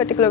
particular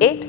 8.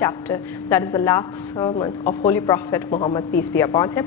chapter, that is the last sermon of Holy Prophet Muhammad, peace be upon him.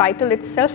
title itself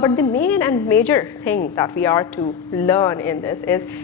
But the main and major thing that we are to learn in this is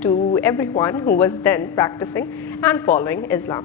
to everyone who was then practicing and following Islam.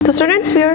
So students, we are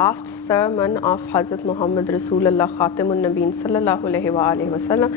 last sermon of Hazrat Muhammad Rasulullah Khatamun Nabeen sallallahu alaihi wasallam.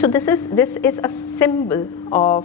So this is a symbol of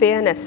fairness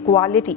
equality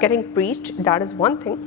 getting preached, that is one thing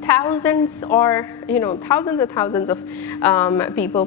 thousands and thousands of people,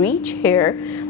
reach here,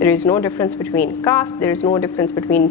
There is no difference between caste, there is no difference between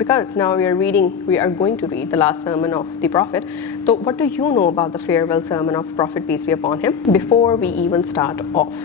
because now we are going to read the last sermon of the Prophet. So what do you know about the farewell sermon of Prophet, peace be upon him, before we even start off?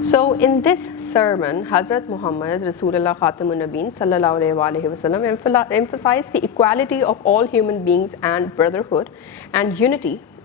So in this sermon, Hazrat Muhammad Rasulullah Khatamun Nabeen sallallahu alaihi wasallam emphasized the equality of all human beings and brotherhood and unity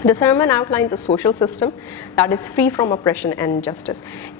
The sermon outlines a social system that is free from oppression and injustice.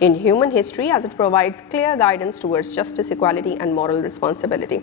in human history as it provides clear guidance towards justice, equality and moral responsibility.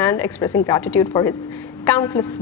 and expressing gratitude for his countless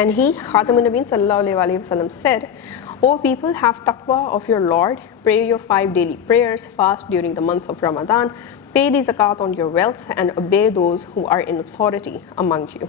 And he, Khatamun Nabeen sallallahu alaihi wasallam, said, "O people, have taqwa of your Lord, pray your 5 daily prayers, fast during the month of Ramadan, pay the zakat on your wealth and obey those who are in authority among you."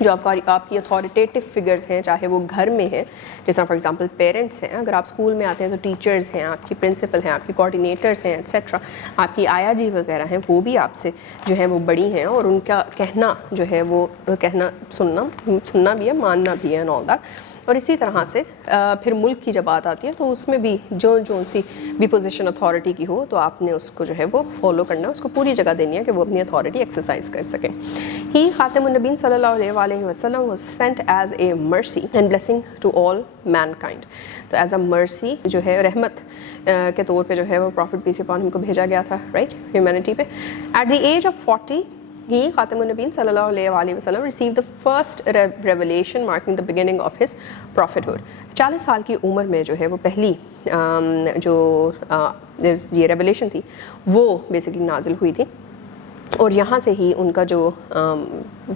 جو آپ کی authoritative figures ہیں، چاہے وہ گھر میں ہیں، جیسا فار ایگزامپل پیرنٹس ہیں، اگر آپ اسکول میں آتے ہیں تو ٹیچرز ہیں، آپ کی پرنسپل ہیں، آپ کی کوآرڈینیٹرز ہیں ایٹسیٹرا، آپ کی آیا جی وغیرہ ہیں، وہ بھی آپ سے جو ہے وہ بڑی ہیں، اور ان کا کہنا جو ہے وہ کہنا سننا بھی ہے، ماننا بھی ہے اینڈ آل دیٹ. اور اسی طرح سے پھر ملک کی جب بات آتی ہے تو اس میں بھی جو سی بھی پوزیشن اتھارٹی کی ہو تو آپ نے اس کو جو ہے وہ فالو کرنا ہے، اس کو پوری جگہ دینی ہے کہ وہ اپنی اتھارٹی ایکسرسائز کر سکیں. ہی خاتم النبین صلی اللہ علیہ وسلم was sent as a mercy and blessing to all mankind. تو ایز اے مرسی جو ہے رحمت کے طور پہ جو ہے وہ پرافٹ پیس اپان ہم کو بھیجا گیا تھا، رائٹ، ہیومینٹی پہ. At the age of 40 he خاتم النبین صلی اللہ علیہ وسلم received the first revelation marking the beginning of his prophethood. 40 سال کی عمر میں جو ہے وہ پہلی جو یہ ریولیشن تھی وہ بیسکلی نازل ہوئی تھی، اور یہاں سے ہی ان کا جو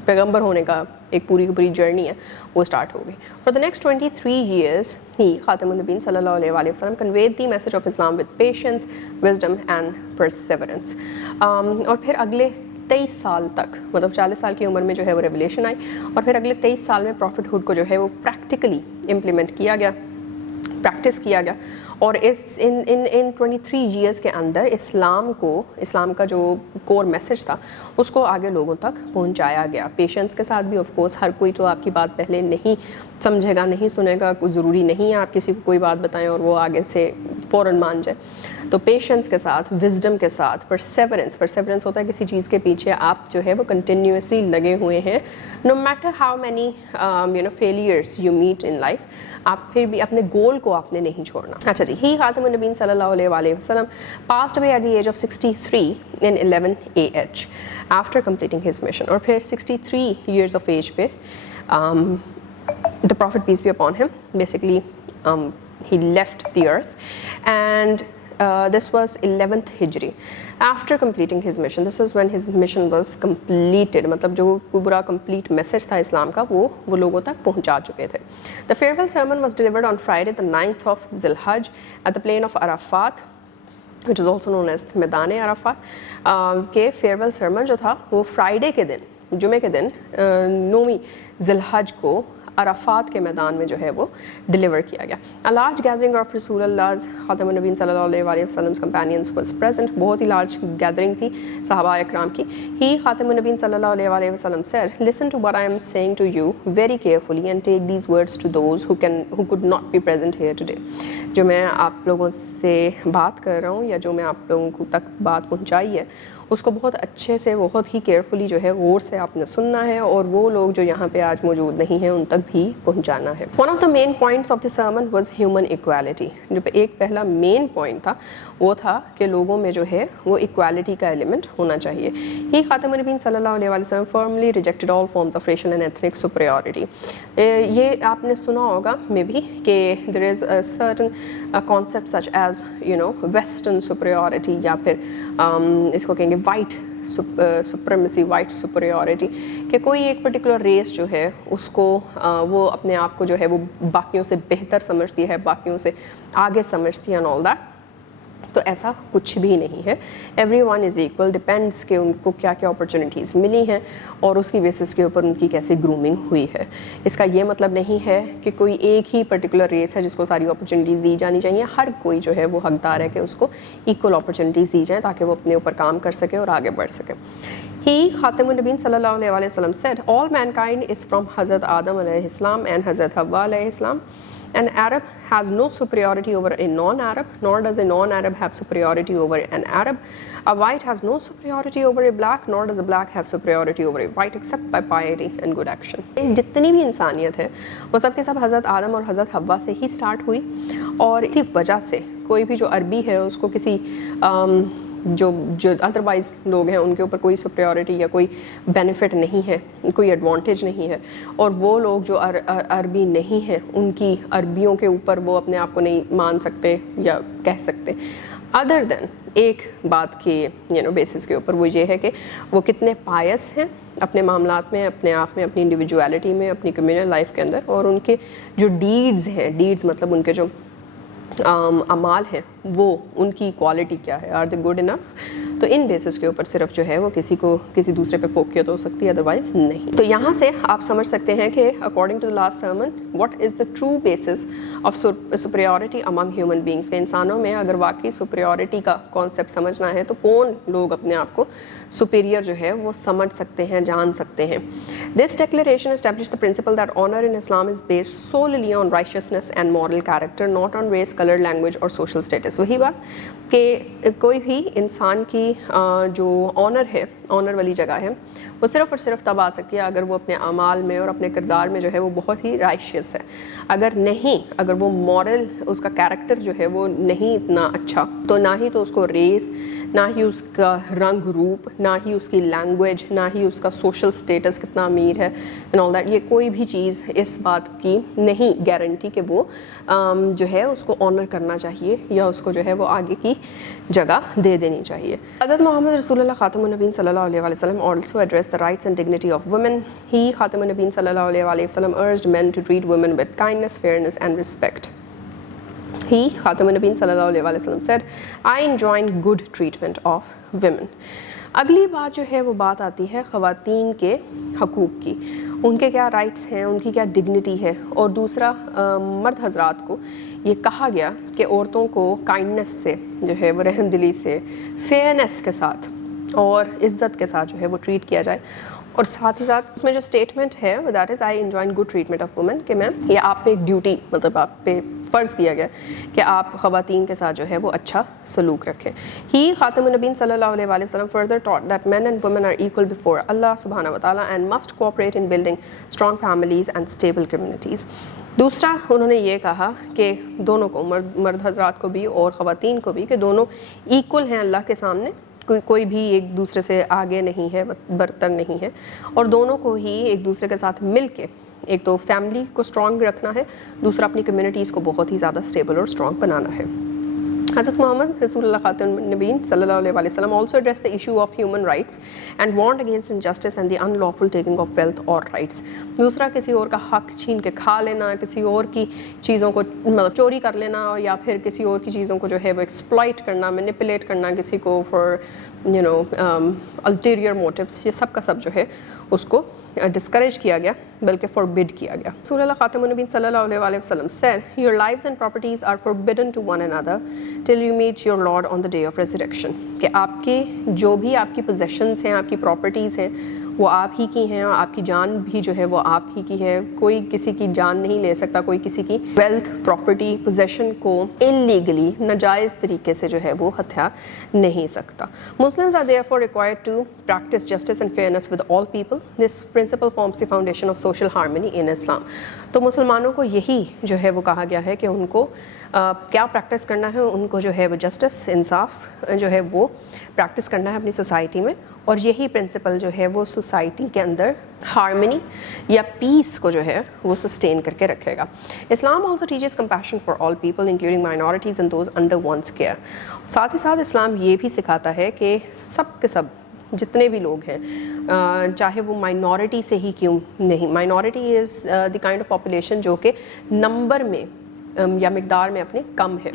پیغمبر ہونے کا ایک پوری کی پوری جرنی ہے وہ اسٹارٹ ہو گئی. For the next 23 years he خاتم النبین صلی اللہ علیہ وسلم conveyed the message of Islam with patience, wisdom and perseverance. اور پھر اگلے 23 سال تک، مطلب 40 سال کی عمر میں جو ہے وہ ریولیشن آئی، اور پھر اگلے 23 سال میں پروفٹ ہوڈ کو جو ہے وہ پریکٹیکلی امپلیمنٹ کیا گیا، پریکٹس کیا گیا. اور ان 23 ایئرس کے اندر اسلام کا جو کور میسج تھا اس کو آگے لوگوں تک پہنچایا گیا. پیشنس کے ساتھ بھی آف کورس، ہر کوئی تو آپ کی بات پہلے نہیں سمجھے گا، نہیں سنے گا، کوئی ضروری نہیں ہے آپ کسی کو کوئی بات بتائیں اور وہ آگے سے فوراً مان جائے. تو پیشنس کے ساتھ، وزڈم کے ساتھ، پرسیورنس ہوتا ہے کسی چیز کے پیچھے آپ جو ہے وہ کنٹینیوسلی لگے ہوئے ہیں، no matter how many failures you meet in life, آپ پھر بھی اپنے گول کو آپ نے نہیں چھوڑنا. اچھا جی، ہی خاتم النبین صلی اللہ علیہ وسلم passed away at the age of 63 in 11 AH after completing his mission. اور پھر 63 years of age پہ the prophet peace be upon him basically he left the earth, and this was 11th Hijri. After completing his mission, this is when his mission was completed, مطلب جو پورا complete message تھا اسلام کا وہ لوگوں تک پہنچا چکے تھے. The farewell sermon was delivered on Friday the 9th of Zilhaj at the plain of Arafat, which is also known as میدان عرفات. کہ فیئرویل سرمن جو تھا وہ فرائیڈے کے دن، جمعے کے دن 9ویں ذوالحج کو عرفات کے میدان میں جو ہے وہ ڈیلیور کیا گیا. A large gathering of رسول اللہ خاتم النبین صلی اللہ علیہ وسلم companions was present. بہت ہی لارج گیدرنگ تھی صحابہ اکرام کی. He خاتم النبین صلی اللہ علیہ وسلم said, listen to what I am saying to you very carefully and take these words to those who could not be present here today. جو میں آپ لوگوں سے بات کر رہا ہوں یا جو میں آپ لوگوں کو تک بات پہنچائی ہے اس کو بہت اچھے سے، بہت ہی کیئرفلی جو ہے غور سے آپ نے سننا ہے، اور وہ لوگ جو یہاں پہ آج موجود نہیں ہیں ان تک بھی پہنچانا ہے. One of the main points of the sermon was human equality. جو ایک پہلا مین پوائنٹ تھا وہ تھا کہ لوگوں میں جو ہے وہ ایکویلٹی کا ایلیمنٹ ہونا چاہیے. ہی خاتم النبین صلی اللہ علیہ وسلم فرملی rejected all forms of racial and ethnic superiority. یہ آپ نے سنا ہوگا میں بھی کہ there is a certain concept such as western superiority, یا پھر اس کو کہیں گے وائٹ سپریمیسی، وائٹ سپریورٹی، کہ کوئی ایک پرٹیکولر ریس جو ہے اس کو وہ اپنے آپ کو جو ہے وہ باقیوں سے بہتر سمجھتی ہے، باقیوں سے آگے سمجھتی ہے، اینڈ آل دیٹ. تو ایسا کچھ بھی نہیں ہے. Every one is equal, depends کہ ان کو کیا کیا اپرچونیٹیز ملی ہیں اور اس کی بیسس کے اوپر ان کی کیسے گرومنگ ہوئی ہے. اس کا یہ مطلب نہیں ہے کہ کوئی ایک ہی پرٹیکولر ریس ہے جس کو ساری اپرچونیٹیز دی جانی چاہیے. ہر کوئی جو ہے وہ حقدار ہے کہ اس کو ایکول اپرچونیٹیز دی جائیں تاکہ وہ اپنے اوپر کام کر سکے اور آگے بڑھ سکے. He خاتم النبین صلی اللہ علیہ وسلم said, all mankind is from Hazrat Adam علیہ السلام and Hazrat Hawwa علیہ السلام. An Arab has no superiority over a non-Arab, nor does a non-Arab have superiority over an Arab. A white has no superiority over a black, nor does a black have superiority over a white, except by piety and good action. جتنی بھی انسانیت ہے وہ سب کے سب حضرت آدم اور حضرت حوا سے ہی سٹارٹ ہوئی، اور اسی وجہ سے کوئی بھی جو عربی ہے اس کو کسی جو ادروائز لوگ ہیں ان کے اوپر کوئی سپریورٹی یا کوئی بینیفٹ نہیں ہے، کوئی ایڈوانٹیج نہیں ہے. اور وہ لوگ جو عربی نہیں ہیں ان کی عربیوں کے اوپر وہ اپنے آپ کو نہیں مان سکتے یا کہہ سکتے ادر دین ایک بات کے بیسس کے اوپر، وہ یہ ہے کہ وہ کتنے پائس ہیں اپنے معاملات میں، اپنے آپ میں، اپنی انڈیویجویلٹی میں، اپنی کمیونل لائف کے اندر، اور ان کے جو ڈیڈز ہیں، ڈیڈز مطلب ان کے جو اعمال ہیں وہ ان کی کوالٹی کیا ہے. آر دے گڈ انف تو ان بیسس کے اوپر صرف جو ہے وہ کسی کو کسی دوسرے پہ فوقیت ہو سکتی ہے, ادروائز نہیں. تو یہاں سے آپ سمجھ سکتے ہیں کہ according to the last sermon what is the true basis of superiority among human beings, کہ انسانوں میں اگر واقعی سپریورٹی کا کانسیپٹ سمجھنا ہے تو کون لوگ اپنے آپ کو سپیریئر جو ہے وہ سمجھ سکتے ہیں, جان سکتے ہیں. دس declaration established the principle that honor in Islam is based solely on righteousness and moral character, not on race, color, language اور social status. وہی بات کہ کوئی بھی انسان کی جو آنر ہے, آنر والی جگہ ہے, وہ صرف اور صرف تب آ سکتی ہے اگر وہ اپنے اعمال میں اور اپنے کردار میں جو ہے وہ بہت ہی رائشیس ہے. اگر نہیں, اگر وہ مورل, اس کا کیریکٹر جو ہے وہ نہیں اتنا اچھا, تو نہ ہی تو اس کو ریس, نہ ہی اس کا رنگ روپ, نہ ہی اس کی لینگویج, نہ ہی اس کا سوشل سٹیٹس کتنا امیر ہے اینڈ آل دیٹ, یہ کوئی بھی چیز اس بات کی نہیں گارنٹی کہ وہ جو ہے اس کو آنر کرنا چاہیے یا اس کو جو ہے وہ آگے کی جگہ دے دینی چاہیے. حضرت محمد رسول اللہ خاتم النبیین صلی اللہ علیہ وسلم also addressed the rights and dignity of women. He, Khatam al-Nabiyyin sallallahu alayhi wa sallam, urged men to treat women with kindness, fairness and respect. He, Khatam al-Nabiyyin sallallahu alayhi wa sallam, said, I enjoin good treatment of women. اگلی بات جو ہے وہ بات آتی ہے خواتین کے حقوق کی, ان کے کیا رائٹس ہیں, ان کی کیا ڈگنیٹی ہے. اور دوسرا, مرد حضرات کو یہ کہا گیا کہ عورتوں کو کائنڈنس سے جو ہے وہ رحم دلی سے, فیئرنس کے ساتھ اور عزت کے ساتھ جو ہے وہ ٹریٹ کیا جائے. اور ساتھ ہی ساتھ اس میں جو اسٹیٹمنٹ ہے that is I enjoin good treatment of women, کہ میں یہ آپ پہ ایک ڈیوٹی, مطلب آپ پہ فرض کیا گیا کہ آپ خواتین کے ساتھ جو ہے وہ اچھا سلوک رکھیں. ہی خاتم النبیین صلی اللہ علیہ وآلہ وسلم further taught that men and women are equal before Allah subhanahu wa ta'ala and must cooperate in building strong families and stable communities. دوسرا انہوں نے یہ کہا کہ دونوں کو, مرد حضرات کو بھی اور خواتین کو بھی, کہ دونوں ایکول ہیں اللہ کے سامنے, کوئی بھی ایک دوسرے سے آگے نہیں ہے, برتر نہیں ہے, اور دونوں کو ہی ایک دوسرے کے ساتھ مل کے ایک تو فیملی کو اسٹرانگ رکھنا ہے, دوسرا اپنی کمیونٹیز کو بہت ہی زیادہ اسٹیبل اور اسٹرانگ بنانا ہے. حضرت محمد رسول اللہ خاتم النبیین صلی اللہ علیہ وآلہ وسلم also addressed the issue of human rights and warned against injustice and the unlawful taking of wealth or rights. دوسرا, کسی اور کا حق چھین کے کھا لینا, کسی اور کی چیزوں کو مطلب چوری کر لینا, یا پھر کسی اور کی چیزوں کو جو ہے وہ ایکسپلائٹ کرنا, مینیپولیٹ کرنا کسی کو فار ulterior motives, یہ سب کا سب جو ہے اس کو ڈسکریج کیا گیا, بلکہ فوربڈ کیا گیا. رسول اللہ خاتم النبیین صلی اللہ علیہ وآلہ وسلم said, your lives and properties are forbidden to one another till you meet your Lord on the day of resurrection. کہ آپ کے جو بھی آپ کی possessions ہیں, آپ کی properties ہیں, وہ آپ ہی کی ہیں, اور آپ کی جان بھی جو ہے وہ آپ ہی کی ہے. کوئی کسی کی جان نہیں لے سکتا, کوئی کسی کی ویلتھ, پراپرٹی, پوزیشن کو illegally, ناجائز طریقے سے جو ہے وہ ہتھیا نہیں سکتا. Muslims are therefore required to practice justice and fairness with all people. This principle forms the foundation of social harmony in Islam. تو مسلمانوں کو یہی جو ہے وہ کہا گیا ہے کہ ان کو کیا پریکٹس کرنا ہے, ان کو جو ہے وہ جسٹس, انصاف جو ہے وہ پریکٹس کرنا ہے اپنی سوسائٹی میں, اور یہی پرنسپل جو ہے وہ سوسائٹی کے اندر ہارمنی یا پیس کو جو ہے وہ سسٹین کر کے رکھے گا. اسلام also teaches compassion for all people including minorities and those under one's care. ساتھ ہی ساتھ اسلام یہ بھی سکھاتا ہے کہ سب کے سب جتنے بھی لوگ ہیں, چاہے وہ مائنورٹی سے ہی کیوں نہیں, minority is the kind of population جو کہ نمبر میں یا مقدار میں اپنے کم ہے.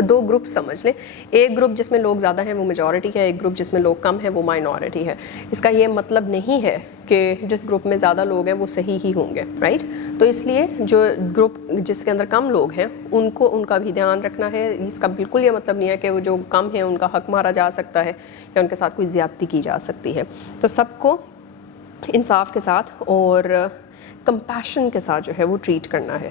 دو گروپ سمجھ لیں, ایک گروپ جس میں لوگ زیادہ ہیں وہ میجورٹی ہے, ایک گروپ جس میں لوگ کم ہیں وہ مائنورٹی ہے. اس کا یہ مطلب نہیں ہے کہ جس گروپ میں زیادہ لوگ ہیں وہ صحیح ہی ہوں گے, رائٹ. تو اس لیے جو گروپ جس کے اندر کم لوگ ہیں ان کا بھی دھیان رکھنا ہے. اس کا بالکل یہ مطلب نہیں ہے کہ وہ جو کم ہیں ان کا حق مارا جا سکتا ہے یا ان کے ساتھ کوئی زیادتی کی جا سکتی ہے. تو سب کو انصاف کے ساتھ اور کمپیشن کے ساتھ جو ہے وہ ٹریٹ کرنا ہے.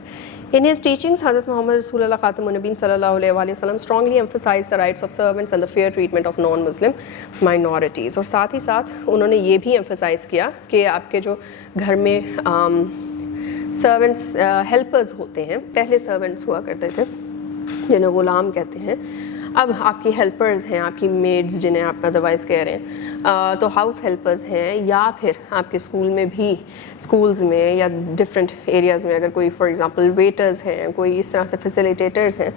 In his teachings, حضرت محمد رسول اللہ خاتم النبیین صلی اللہ علیہ وآلہ وسلم strongly emphasized the rights of servants and the fair treatment of non-Muslim minorities. اور ساتھ ہی ساتھ انہوں نے یہ بھی emphasize کیا کہ آپ کے جو گھر میں سرونٹس, ہیلپرز ہوتے ہیں, پہلے سرونٹس ہوا کرتے تھے جنہیں غلام کہتے ہیں, اب آپ کی ہیلپرز ہیں, آپ کی میڈز جنہیں آپ ادروائز کہہ رہے ہیں, تو ہاؤس ہیلپرز ہیں یا پھر آپ کے اسکول میں بھی اسکولز میں یا ڈفرینٹ ایریاز میں اگر کوئی فار ایگزامپل ویٹرز ہیں, کوئی اس طرح سے فیسیلیٹیٹرز ہیں,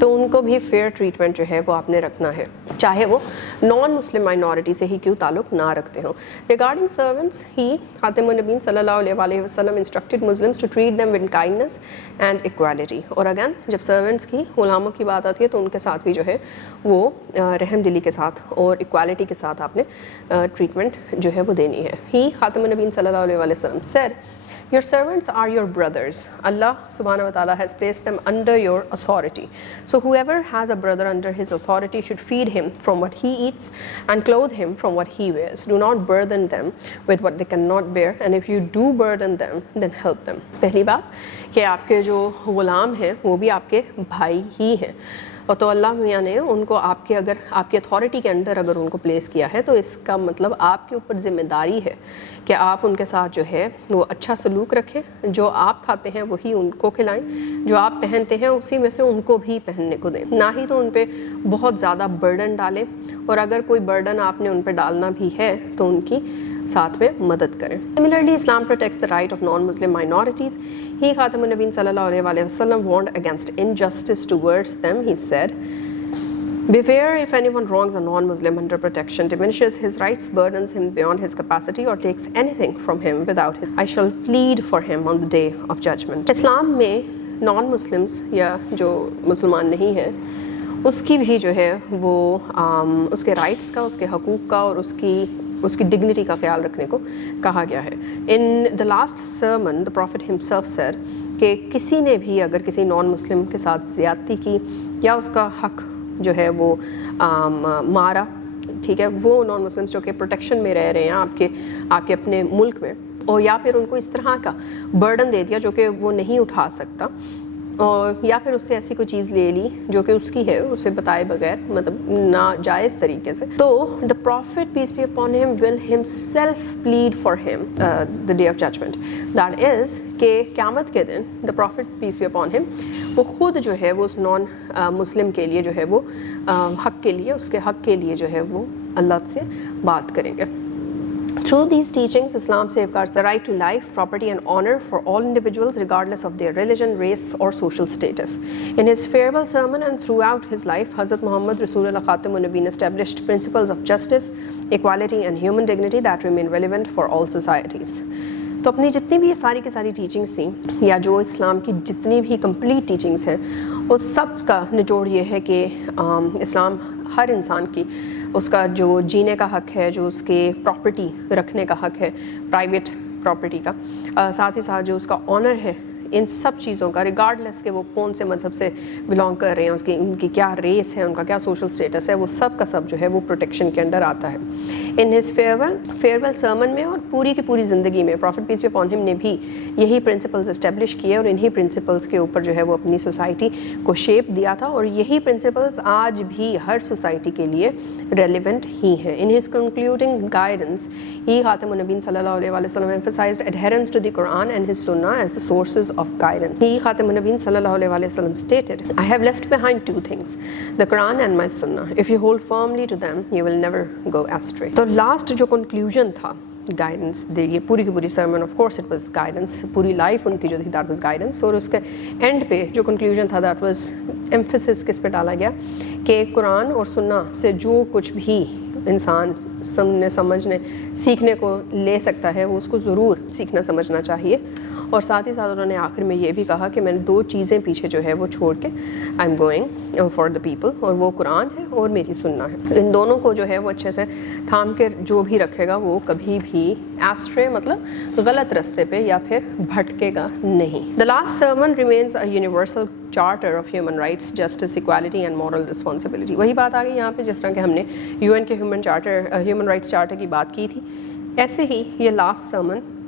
تو ان کو بھی فیئر ٹریٹمنٹ جو ہے وہ آپ نے رکھنا ہے, چاہے وہ نان مسلم مائنورٹی سے ہی کیوں تعلق نہ رکھتے ہوں. ریگارڈنگ سرونٹس ہی خاتم النبیین صلی اللہ علیہ وسلم instructed Muslims to treat them with kindness and equality. اور اگین جب سرونٹس کی, غلاموں کی بات آتی ہے تو ان کے ساتھ بھی جو ہے وہ رحم دلی کے ساتھ اور ایکوالٹی کے ساتھ آپ نے ٹریٹمنٹ جو ہے وہ دینی ہے. ہی خاتم النبیین صلی اللہ علیہ وسلم said, your servants are your brothers. Allah subhanahu wa ta'ala has placed them under your authority. So whoever has a brother under his authority should feed him from what he eats and clothe him from what he wears. Do not burden them with what they cannot bear, and if you do burden them, then help them. پہلی بات کہ آپ کے جو غلام ہیں وہ بھی آپ کے بھائی ہی ہیں, اور تو اللہ میاں نے ان کو آپ کے اگر آپ کی اتھارٹی کے اندر اگر ان کو پلیس کیا ہے تو اس کا مطلب آپ کے اوپر ذمہ داری ہے کہ آپ ان کے ساتھ جو ہے وہ اچھا سلوک رکھیں, جو آپ کھاتے ہیں وہی ان کو کھلائیں, جو آپ پہنتے ہیں اسی میں سے ان کو بھی پہننے کو دیں, نہ ہی تو ان پہ بہت زیادہ برڈن ڈالیں, اور اگر کوئی برڈن آپ نے ان پہ ڈالنا بھی ہے تو ان کی ساتھ میں مدد کریں. Similarly, Islam protects the right of non-Muslim minorities. He خاتم النبیین صلی اللہ علیہ وسلم warned against injustice towards them. He said, beware if anyone wrongs a non-Muslim under protection, diminishes his rights, burdens him beyond his capacity, or takes anything from him without his, I shall plead for him on the day of judgment. اسلام میں non Muslims یا جو مسلمان نہیں ہیں اس کی بھی جو ہے وہ اس کے رائٹس کا, اس کے حقوق کا اور اس کی ڈگنیٹی کا خیال رکھنے کو کہا گیا ہے. In the last sermon the prophet himself said کہ کسی نے بھی اگر کسی نان مسلم کے ساتھ زیادتی کی یا اس کا حق جو ہے وہ مارا, ٹھیک ہے, وہ نان مسلمس جو کہ پروٹیکشن میں رہ رہے ہیں آپ کے اپنے ملک میں, اور یا پھر ان کو اس طرح کا برڈن دے دیا جو کہ وہ نہیں اٹھا سکتا, اور یا پھر اس سے ایسی کوئی چیز لے لی جو کہ اس کی ہے اسے بتائے بغیر, مطلب ناجائز طریقے سے, تو the prophet peace be upon him will himself plead for him the day of judgment. That is کہ قیامت کے دن the prophet peace be upon him وہ خود جو ہے وہ اس نان مسلم کے لیے جو ہے وہ حق کے لیے, اس کے حق کے لیے جو ہے وہ اللہ سے بات کریں گے. Through these teachings, Islam safeguards the right to life, property and honor for all individuals regardless of their religion, race or social status. In his farewell sermon and throughout his life, Hazrat Muhammad Rasulullah Khatam an-Nabiyyin established principles of justice, equality and human dignity that remain relevant for all societies. تو اپنی جتنی بھی یہ ساری کی ساری teachings تھیں یا جو اسلام کی جتنی بھی کمپلیٹ ٹیچنگس ہیں اس سب کا نچوڑ یہ ہے کہ اسلام ہر انسان کی اس کا جو جینے کا حق ہے, جو اس کے پراپرٹی رکھنے کا حق ہے, پرائیویٹ پراپرٹی کا, ساتھ ہی ساتھ جو اس کا آنر ہے, ان سب چیزوں کا ریگارڈلیس کہ وہ کون سے مذہب سے بلانگ کر رہے ہیں, ان کی کیا ریس ہے, ان کا کیا سوشل سٹیٹس ہے, وہ سب کا سب جو ہے وہ پروٹیکشن کے اندر آتا ہے. ان ہز فیئرویل سرمن میں اور پوری کی پوری زندگی میں profit piece be upon him نے بھی یہی پرنسپلز اسٹیبلش کیے اور انہی پرنسپلز کے اوپر جو ہے وہ اپنی سوسائٹی کو شیپ دیا تھا, اور یہی پرنسپلز آج بھی ہر سوسائٹی کے لیے ریلیونٹ ہی ہیں. ان ہز کنکلوڈنگ گائیڈنس ہی خاتم النبیین صلی اللہ علیہ وسلم emphasized adherence to the Quran and his Sunnah as the sources of guidance. He خاتم النبیین صلی اللہ علیہ وسلم stated, I have left behind two things, the Quran and my Sunnah. If you hold firmly to them, you will never go astray. تو last جو conclusion تھا guidance یہ پوری کی پوری sermon, of course it was guidance, پوری life ان کی جو تھی دیٹ واز گائیڈنس, اور اس کے اینڈ پہ جو کنکلوژن تھا دیٹ واز ایمفیسس کس پہ ڈالا گیا کہ قرآن اور سنہ سے جو کچھ بھی انسان سننے سمجھنے سیکھنے کو لے سکتا ہے وہ اس کو ضرور سیکھنا سمجھنا چاہیے. اور ساتھ ہی ساتھ انہوں نے آخر میں یہ بھی کہا کہ میں نے دو چیزیں پیچھے جو ہے وہ چھوڑ کے I am going for the people, اور وہ قرآن ہے اور میری سننا ہے. ان دونوں کو جو ہے وہ اچھے سے تھام کے جو بھی رکھے گا وہ کبھی بھی ایسٹرے مطلب غلط رستے پہ یا پھر بھٹکے گا نہیں. دا last sermon remains a universal charter of human rights, justice, equality and moral responsibility. وہی بات آ گئی یہاں پہ جس طرح کہ ہم نے UN کے ہیومن رائٹس چارٹر کی بات کی تھی, ایسے ہی یہ last sermon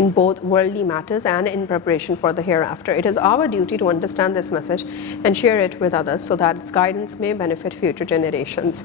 in both worldly matters and in preparation for the hereafter. It is our duty to understand this message and share it with others so that its guidance may benefit future generations.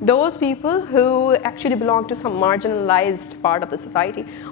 those people who actually belong to some marginalized part of the society,